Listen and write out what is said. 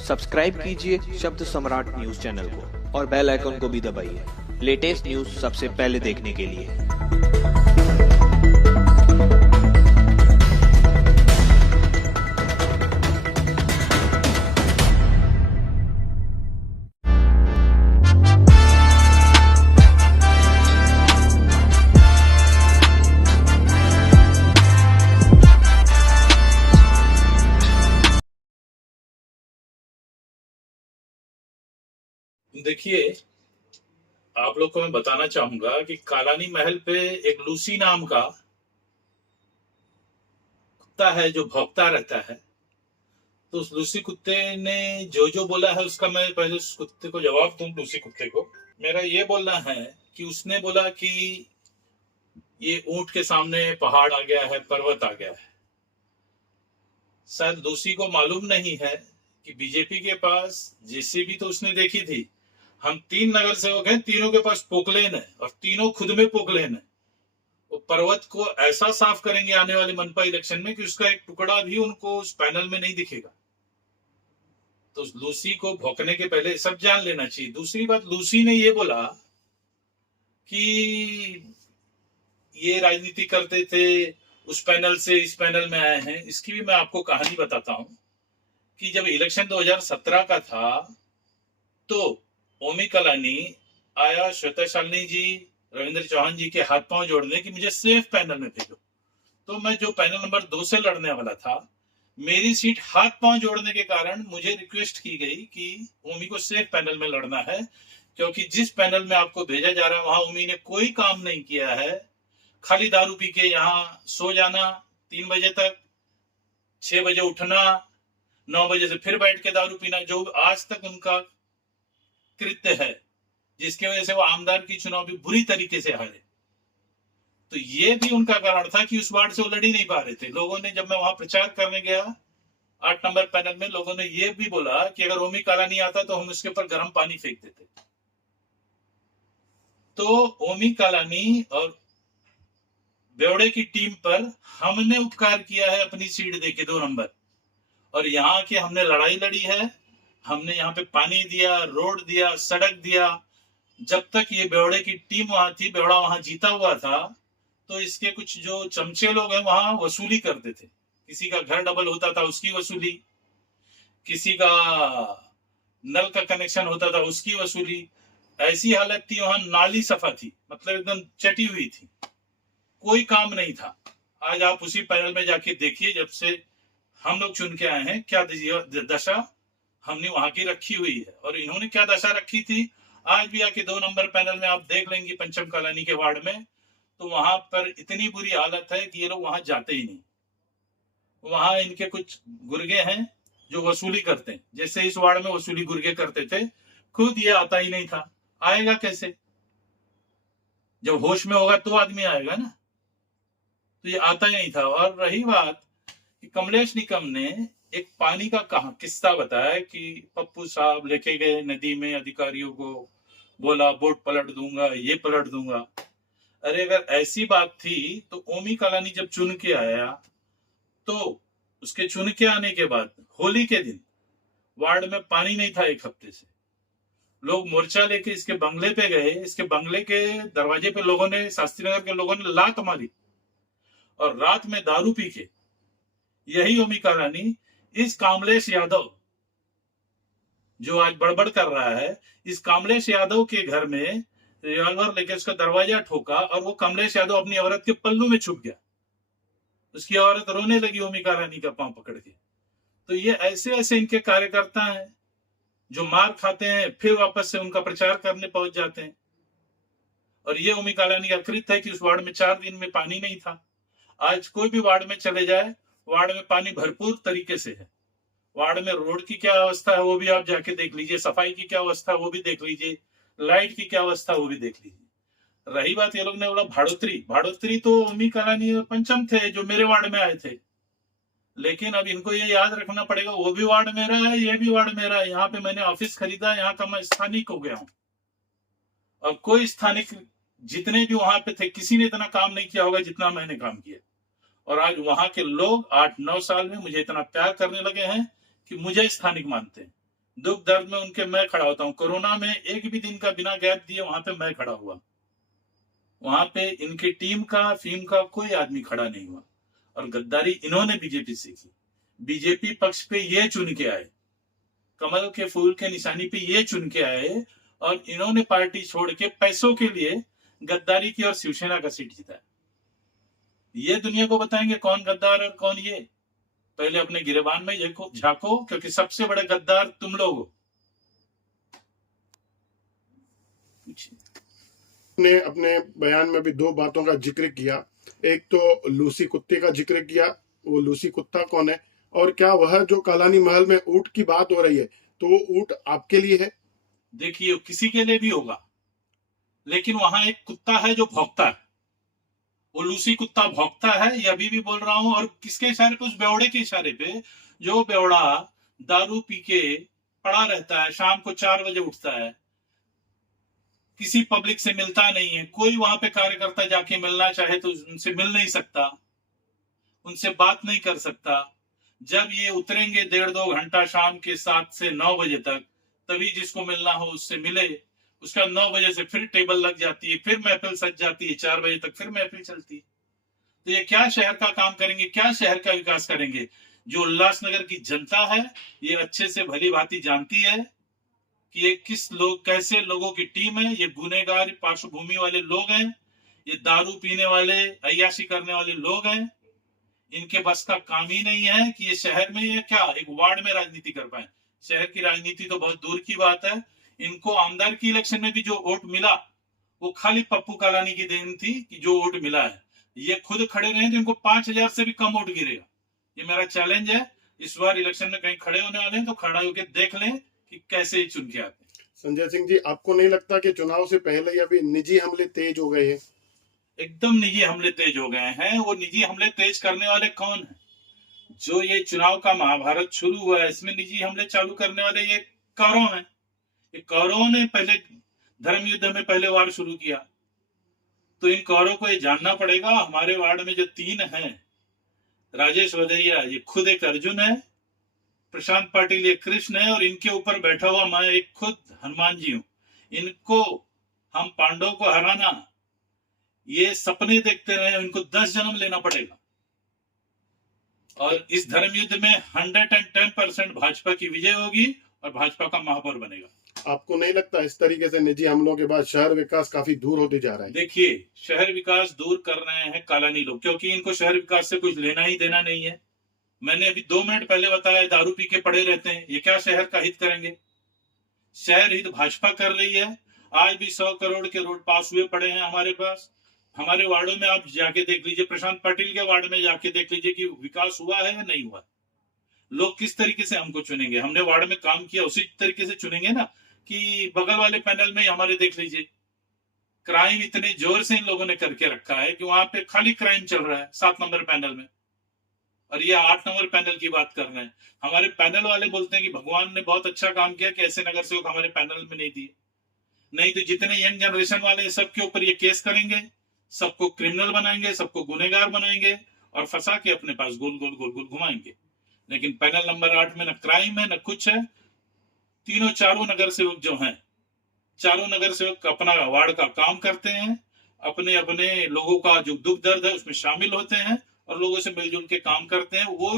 Subscribe कीजिए शब्द सम्राट न्यूज चैनल को और बेल आइकन को भी दबाइए लेटेस्ट न्यूज सबसे पहले देखने के लिए। देखिए, आप लोग को मैं बताना चाहूंगा कि कालानी महल पे एक लूसी नाम का कुत्ता है जो भौंकता रहता है। तो उस लूसी कुत्ते ने जो बोला है उसका मैं पहले उस कुत्ते को जवाब दूं। लूसी कुत्ते को मेरा ये बोलना है कि उसने बोला कि ये ऊंट के सामने पहाड़ आ गया है, पर्वत आ गया है। शायद लूसी को मालूम नहीं है कि बीजेपी के पास जेसीबी तो उसने देखी थी। हम 3 नगर सेवक हैं, तीनों के पास पोकलेन है और तीनों खुद में पोकलेन है। वो पर्वत को ऐसा साफ करेंगे आने वाले मनपा इलेक्शन में कि उसका एक टुकड़ा भी उनको उस पैनल में नहीं दिखेगा। तो लूसी को भौंकने के पहले सब जान लेना चाहिए। दूसरी बात, लूसी ने ये बोला कि ये राजनीति करते थे, उस पैनल से इस पैनल में आए हैं। इसकी भी मैं आपको कहानी बताता हूं कि जब इलेक्शन 2017 का था तो ओमी कलानी आया श्वेता शालिनी जी, रविंद्र चौहान जी के हाथ पांव जोड़ने की मुझे सेफ पैनल में भेजो। तो मैं जो पैनल नंबर 2 से लड़ने वाला था, मेरी सीट हाथ पांव जोड़ने के कारण मुझे रिक्वेस्ट की गई कि ओमी को सेफ पैनल में लड़ना है, क्योंकि जिस पैनल में आपको भेजा जा रहा है वहां ओमी ने कोई काम नहीं किया है। खाली दारू पी के यहाँ सो जाना 3 बजे तक, 6 बजे उठना, 9 बजे से फिर बैठ के दारू पीना, जो आज तक उनका कृत्य है, जिसकी वजह से वो आमदार की चुनाव भी बुरी तरीके से हारे। तो ये भी उनका कारण था कि उस वार्ड से वो लड़ ही नहीं पा रहे थे। लोगों ने, जब मैं वहां प्रचार करने गया 8 नंबर पैनल में, लोगों ने ये भी बोला कि अगर ओमी कालानी आता तो हम उसके ऊपर गर्म पानी फेंक देते। तो ओमी कालानी और बेवड़े की टीम पर हमने उपकार किया है अपनी सीट देके 2 नंबर, और यहाँ के हमने लड़ाई लड़ी है। हमने यहाँ पे पानी दिया, रोड दिया, सड़क दिया। जब तक ये बेवड़े की टीम वहां थी, बेवड़ा वहां जीता हुआ था, तो इसके कुछ जो चमचे लोग हैं वहां वसूली करते थे। किसी का घर डबल होता था उसकी वसूली, किसी का नल का कनेक्शन होता था उसकी वसूली। ऐसी हालत थी वहां, नाली सफा थी, मतलब एकदम चटी हुई थी, कोई काम नहीं था। आज आप उसी पैनल में जाके देखिए, जब से हम लोग चुन के आए हैं, क्या दशा हमने वहां की रखी हुई है और इन्होंने क्या दशा रखी थी। आज भी आके 2 नंबर पैनल में आप देख लेंगे पंचम कालानी के वार्ड में, तो वहां पर इतनी बुरी हालत है कि ये लोग वहां जाते ही नहीं। वहां इनके कुछ गुर्गे हैं जो वसूली करते हैं, जैसे इस वार्ड में वसूली गुर्गे करते थे। खुद ये आता ही नहीं था। आएगा कैसे? जब होश में होगा तो आदमी आएगा ना, तो ये आता ही नहीं था। और रही बात कि कमलेश निकम ने एक पानी का किस्सा बताया कि पप्पू साहब लेके गए नदी में, अधिकारियों को बोला बोट पलट दूंगा, ये पलट दूंगा। अरे अगर ऐसी बात थी तो ओमी कालानी जब चुन के आया, तो उसके चुन के आने के बाद होली के दिन वार्ड में पानी नहीं था 1 हफ्ते से। लोग मोर्चा लेके इसके बंगले पे गए, इसके बंगले के दरवाजे पे लोगों ने, शास्त्री नगर के लोगों ने लात मारी और रात में दारू पी के यही ओमी कालानी इस कामलेश यादव जो आज बड़बड़ कर रहा है, इस कामलेश यादव के घर में रिवॉल्वर लेके उसका दरवाजा ठोका और वो कमलेश यादव अपनी औरत के पल्लू में छुप गया। उसकी औरत रोने लगी ओमी कालानी का पांव पकड़ के। तो ये ऐसे ऐसे इनके कार्यकर्ता हैं जो मार खाते हैं, फिर वापस से उनका प्रचार करने पहुंच जाते हैं। और ये ओमी कालानी का कृत्य है कि उस वार्ड में 4 दिन में पानी नहीं था। आज कोई भी वार्ड में चले जाए, वार्ड में पानी भरपूर तरीके से है। वार्ड में रोड की क्या अवस्था है वो भी आप जाके देख लीजिए, सफाई की क्या अवस्था है वो भी देख लीजिए, लाइट की क्या अवस्था है वो भी देख लीजिए। रही बात, ये लोग ने बोला भाड़ोत्री तो ओमी कालानी पंचम थे जो मेरे वार्ड में आए थे, लेकिन अब इनको ये याद रखना पड़ेगा वो भी वार्ड मेरा है, ये भी वार्ड मेरा है। यहाँ पे मैंने ऑफिस खरीदा, यहाँ का मैं स्थानिक हो गया हूँ। और कोई स्थानिक जितने भी वहां पे थे, किसी ने इतना काम नहीं किया होगा जितना मैंने काम किया। और आज वहां के लोग 8-9 साल में मुझे इतना प्यार करने लगे हैं कि मुझे स्थानिक मानते हैं। दुख दर्द में उनके मैं खड़ा होता हूँ। कोरोना में एक भी दिन का बिना गैप दिए वहां पे मैं खड़ा हुआ। वहां पे इनकी टीम का, फीम का कोई आदमी खड़ा नहीं हुआ। और गद्दारी इन्होंने बीजेपी से की। बीजेपी पक्ष पे ये चुन के आए, कमल के फूल के निशानी पे ये चुन के आए, और इन्होंने पार्टी छोड़ के पैसों के लिए गद्दारी की और शिवसेना का सीट जीता है। ये दुनिया को बताएंगे कौन गद्दार और कौन ये। पहले अपने गिरेबान में झांको, क्योंकि सबसे बड़े गद्दार तुम लोग हो। ने अपने बयान में भी दो बातों का जिक्र किया। एक तो लूसी कुत्ते का जिक्र किया। वो लूसी कुत्ता कौन है, और क्या वह जो कालानी महल में ऊंट की बात हो रही है तो वो ऊंट आपके लिए है? देखिए, किसी के लिए भी होगा, लेकिन वहां एक कुत्ता है जो भौंकता है। वो लूसी कुत्ता भौंकता है, ये अभी भी बोल रहा हूं। और किसके इशारे पे? उस बेवड़े के इशारे पे, जो बेवड़ा दारू पी के पड़ा रहता है, शाम को 4 बजे उठता है, किसी पब्लिक से मिलता नहीं है। कोई वहां पे कार्यकर्ता जाके मिलना चाहे तो उनसे मिल नहीं सकता, उनसे बात नहीं कर सकता। जब ये उतरेंगे 1.5-2 घंटा शाम के 7 से 9 बजे तक, तभी जिसको मिलना हो उससे मिले। उसका 9 बजे से फिर टेबल लग जाती है, फिर महफिल सज जाती है, 4 बजे तक फिर महफिल चलती है। तो ये क्या शहर का काम करेंगे, क्या शहर का विकास करेंगे? जो उल्लासनगर की जनता है, ये अच्छे से भली भांति जानती है कि ये कैसे लोगों की टीम है। ये गुनहगार पार्श्वभूमि वाले लोग हैं, ये दारू पीने वाले, अय्याशी करने वाले लोग हैं। इनके बस का काम ही नहीं है कि ये शहर में या क्या एक वार्ड में राजनीति कर पाए। शहर की राजनीति तो बहुत दूर की बात है। इनको आमदार की इलेक्शन में भी जो वोट मिला, वो खाली पप्पू कालानी की देन थी कि जो वोट मिला है। ये खुद खड़े रहे तो इनको 5,000 से भी कम वोट गिरेगा। ये मेरा चैलेंज है। इस बार इलेक्शन में कहीं खड़े होने वाले हैं तो खड़ा होकर देख लें कि कैसे चुन के आते हैं। संजय सिंह जी, आपको नहीं लगता कि चुनाव से पहले ही अभी निजी हमले तेज हो गए हैं? एकदम निजी हमले तेज हो गए हैं। वो निजी हमले तेज करने वाले कौन है? जो ये चुनाव का महाभारत शुरू हुआ है, इसमें निजी हमले चालू करने वाले ये कौरव हैं। ये कौरवों ने पहले धर्म युद्ध में पहले वार शुरू किया। तो इन कौरवों को ये जानना पड़ेगा। हमारे वार्ड में जो 3 हैं, राजेश वधैया ये खुद एक अर्जुन है, प्रशांत पाटिल ये कृष्ण है, और इनके ऊपर बैठा हुआ मैं एक खुद हनुमान जी हूं। इनको, हम पांडवों को हराना, ये सपने देखते रहे, इनको 10 जन्म लेना पड़ेगा। और इस धर्म युद्ध में 110% भाजपा की विजय होगी और भाजपा का महापौर बनेगा। आपको नहीं लगता इस तरीके से निजी हमलों के बाद शहर विकास काफी दूर होते जा रहा है? देखिए, शहर विकास दूर कर रहे हैं कालानी लोग, क्योंकि इनको शहर विकास से कुछ लेना ही देना नहीं है। मैंने अभी 2 मिनट पहले बताया, दारू पी के पड़े रहते हैं, ये क्या शहर का हित करेंगे? शहर हित भाजपा कर रही है। आज भी 100 करोड़ के रोड पास हुए पड़े हैं हमारे पास। हमारे वार्डों में आप जाके देख लीजिए, प्रशांत पाटिल के वार्ड में जाके देख लीजिए कि विकास हुआ है या नहीं हुआ। लोग किस तरीके से हमको चुनेंगे? हमने वार्ड में काम किया, उसी तरीके से चुनेंगे ना। कि बगल वाले पैनल में हमारे देख लीजिए, क्राइम इतने जोर से इन लोगों ने करके रखा है कि वहां पे खाली क्राइम चल रहा है 7 नंबर पैनल में, और ये 8 नंबर पैनल की बात कर रहे हैं। हमारे पैनल वाले बोलते हैं कि भगवान ने बहुत अच्छा काम किया कि ऐसे नगर सेवक हमारे पैनल में नहीं दिए। नहीं तो जितने यंग जनरेशन वाले हैं, सबके ऊपर ये केस करेंगे, सबको क्रिमिनल बनाएंगे, सबको गुनहगार बनाएंगे, और फंसा के अपने पास गोल गोल गोल गोल घुमाएंगे। लेकिन पैनल नंबर 8 में न क्राइम है, न कुछ है। चारों नगर सेवक जो हैं, चारों नगर सेवक अपना वार्ड का काम करते हैं, अपने अपने लोगों का जो दुख दर्द है उसमें शामिल होते हैं, और लोगों से मिलजुल के काम करते हैं। वो